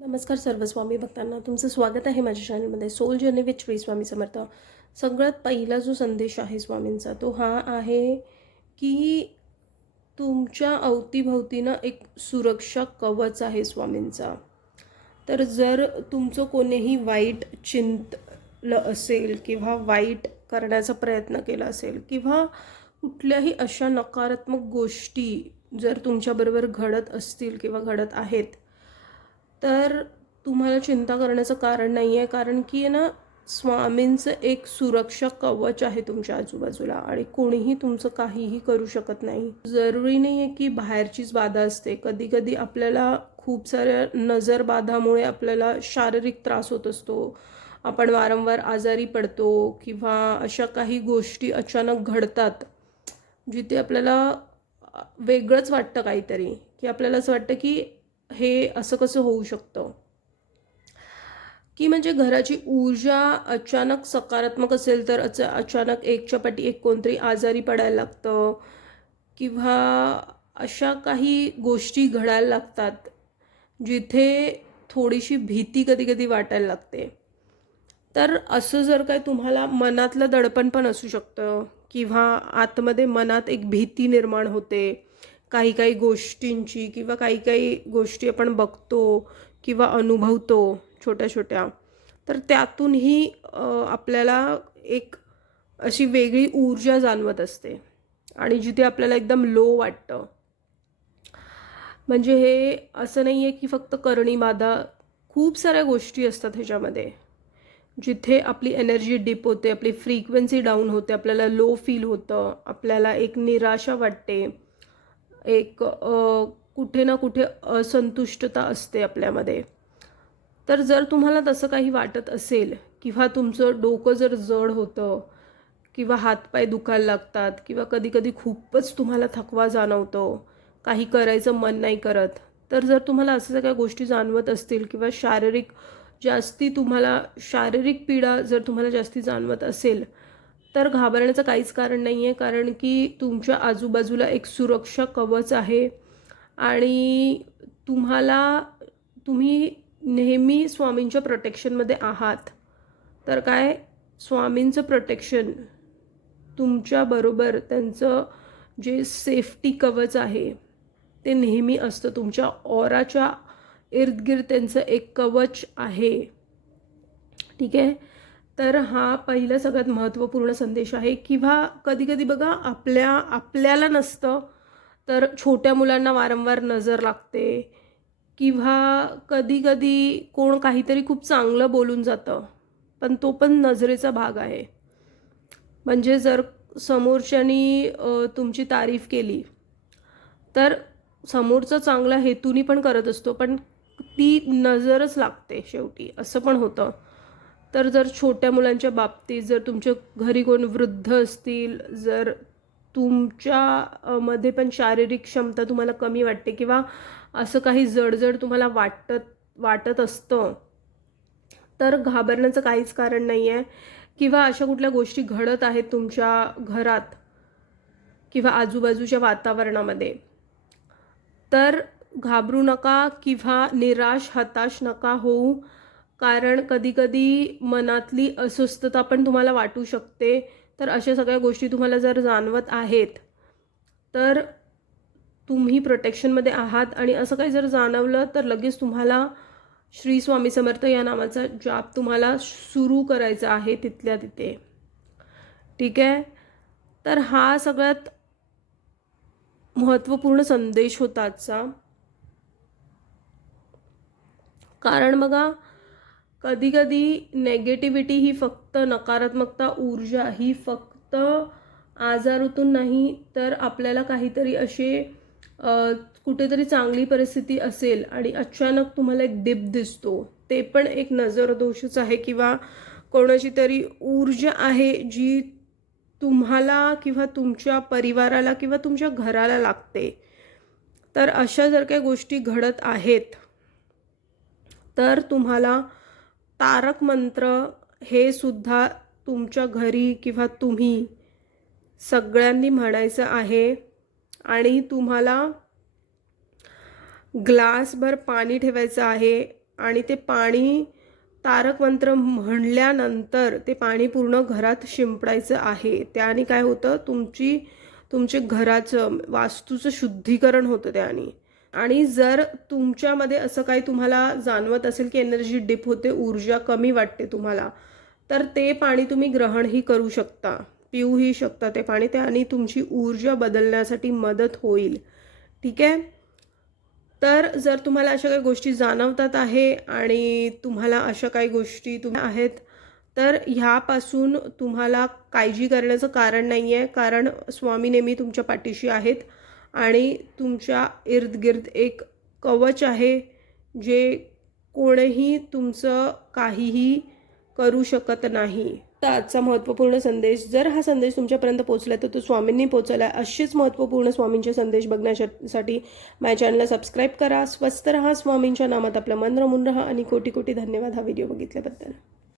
नमस्कार सर्व स्वामी भक्तांना, तुमचं स्वागत आहे माझ्या चॅनलमध्ये soul journey with Shri Swami Samarth. सगळ्यात पहिला जो संदेश आहे स्वामींचा तो हा आहे की तुमच्या अवतीभवतीनं एक सुरक्षा कवच आहे स्वामींचा. तर जर तुमचं कोणीही वाईट चिंतलं असेल किंवा वाईट करण्याचा प्रयत्न केला असेल किंवा कुठल्याही अशा नकारात्मक गोष्टी जर तुमच्याबरोबर घडत असतील किंवा घडत आहेत, तर तुम्हाला चिंता करण्याचं कारण नाही आहे. कारण की आहे ना, स्वामींचं एक सुरक्षा कवच आहे तुमच्या आजूबाजूला आणि कोणीही तुमचं काहीही करू शकत नाही. जरुरी नाही आहे की बाहेरचीच बाधा असते. कधी कधी आपल्याला खूप साऱ्या नजरबाधामुळे आपल्याला शारीरिक त्रास होत असतो, आपण वारंवार आजारी पडतो किंवा अशा काही गोष्टी अचानक घडतात जिथे आपल्याला वेगळंच वाटतं काहीतरी, की आपल्याला असं वाटतं की हे असं कसं होऊ शकतं, की म्हणजे घराची ऊर्जा अचानक सकारात्मक असेल तर अचानक एकच्या पाठी एक कोणतरी आजारी पडायला लागतं किंवा अशा काही गोष्टी घडायला लागतात जिथे थोडीशी भीती कधी कधी वाटायला लागते. तर असं जर काय तुम्हाला मनातलं दडपण पण असू शकतं किंवा आतमध्ये मनात एक भीती निर्माण होते काही काही गोष्टींची किंवा काही काही गोष्टी आपण बघतो किंवा अनुभवतो छोट्या छोट्या, तर त्यातूनही आपल्याला एक अशी वेगळी ऊर्जा जाणवत असते आणि जिथे आपल्याला एकदम लो वाटतं. म्हणजे हे असं नाही आहे की फक्त करणी बाधा, खूप साऱ्या गोष्टी असतात ह्याच्यामध्ये जिथे आपली एनर्जी डिप होते, आपली फ्रिक्वेन्सी डाऊन होते, आपल्याला लो फील होतं, आपल्याला एक निराशा वाटते, एक कुठे ना कुठे असंतुष्टता असते आपल्यामध्ये. तर जर तुम्हाला तसं काही वाटत असेल किंवा तुमचं डोकं जर जड होतं किंवा हातपाय दुखायला लागतात किंवा कधी कधी खूपच तुम्हाला थकवा जाणवतो, काही करायचं मन नाही करत, तर जर तुम्हाला असं सगळ्या गोष्टी जाणवत असतील किंवा तुम्हाला शारीरिक पीडा जर तुम्हाला जास्ती जाणवत असेल, तर घाबरण्याचं काहीच कारण नाही आहे. कारण की तुमच्या आजूबाजूला एक सुरक्षा कवच आहे आणि तुम्ही नेहमी स्वामींच्या प्रोटेक्शनमध्ये आहात. तर काय, स्वामींचं प्रोटेक्शन तुमच्याबरोबर, त्यांचं जे सेफ्टी कवच आहे ते नेहमी असतं. तुमच्या ऑराच्या इर्दगिर्द त्यांचं एक कवच आहे. ठीक आहे. तर हा पहिला सगळ्यात महत्त्वपूर्ण संदेश आहे. किंवा कधी कधी बघा, आपल्याला नसतं तर छोट्या मुलांना वारंवार नजर लागते किंवा कधी कधी कोण काहीतरी खूप चांगलं बोलून जातं, पण तो पण नजरेचा भाग आहे. म्हणजे जर समोरच्यानी तुमची तारीफ केली तर समोरचा चांगला हेतूनी पण करत असतो, पण ती नजरच लागते शेवटी, असं पण होतं. तर जर छोट्या मुलांच्या बाबतीत जर तुमच्या घरी कोण वृद्ध असतील, जर तुमच्या मध्ये पण शारीरिक क्षमता तुम्हाला कमी वाटते किंवा असं काही जडजड तुम्हाला वाटत असतं, तर घाबरण्याचं काहीच कारण नाही आहे. किंवा अशा कुठल्या गोष्टी घडत आहेत तुमच्या घरात किंवा आजूबाजूच्या वातावरणामध्ये, तर घाबरू नका किंवा हताश नका होऊ. कारण कधी-कधी मनातली अस्वस्थता पण तुम्हाला वाटू शकते. तर अशा सगळ्या गोष्टी तुम्हाला जर जाणवत आहेत, तर तुम्ही प्रोटेक्शनमध्ये आहात आणि असं काही जर जाणवलं तर लगेच तुम्हाला श्री स्वामी समर्थ या नावाचा जाप तुम्हाला सुरू करायचा आहे तिथल्या तिथे. ठीक आहे. तर हा सगळ्यात महत्त्वपूर्ण संदेश होता आजचा. कारण बघा, कधी कधी नेगेटिव्हिटी ही फक्त नकारात्मकता, ऊर्जा ही फक्त आजारातून नाही, तर आपल्याला काहीतरी असे कुठेतरी चांगली परिस्थिती असेल आणि अचानक तुम्हाला एक डिप दिसतो, ते पण एक नजर दोषच आहे किंवा कोणाची तरी ऊर्जा आहे जी तुम्हाला किंवा तुमच्या परिवाराला किंवा तुमच्या घराला लागते. तर अशा जर काही गोष्टी घडत आहेत, तर तुम्हाला तारक मंत्र हे सुद्धा तुमच्या घरी किंवा तुम्ही सगळ्यांनी म्हणायचं आहे आणि तुम्हाला ग्लासभर पाणी ठेवायचं आहे आणि ते पाणी तारक मंत्र म्हणल्यानंतर ते पाणी पूर्ण घरात शिंपडायचं आहे. त्याने काय होतं, तुमचे घराचं वास्तूचं शुद्धीकरण होतं त्याने. आणि जर तुमच्यामध्ये असं काही तुम्हाला जाणवत असेल की एनर्जी डिप होते, ऊर्जा कमी वाटते तुम्हाला, तर ते पाणी तुम्ही ग्रहणही करू शकता, पिऊही शकता ते पाणी. त्याने तुमची ऊर्जा बदलण्यासाठी मदत होईल. ठीक आहे. तर जर तुम्हाला अशा काही गोष्टी जाणवतात आहे आणि तुम्हाला अशा काही गोष्टी तुम्ही आहेत, तर ह्यापासून तुम्हाला काळजी करण्याचं कारण नाही आहे, कारण स्वामी नेहमी तुमच्या पाठीशी आहेत आणि तुमच्या इर्दगिर्द एक कवच आहे, जे कोणीही तुमचं काहीही करू शकत नाही. तर आजचा महत्त्वपूर्ण संदेश, जर हा संदेश तुमच्यापर्यंत पोहोचला तर तो स्वामींनी पोहोचला आहे. असेच महत्त्वपूर्ण स्वामींचे संदेश बघण्यासाठी माझ्या चॅनलला सबस्क्राईब करा. स्वस्त रहा, स्वामींच्या नामात आपलं मन रमून राहा आणि कोटी कोटी धन्यवाद हा व्हिडिओ बघितल्याबद्दल.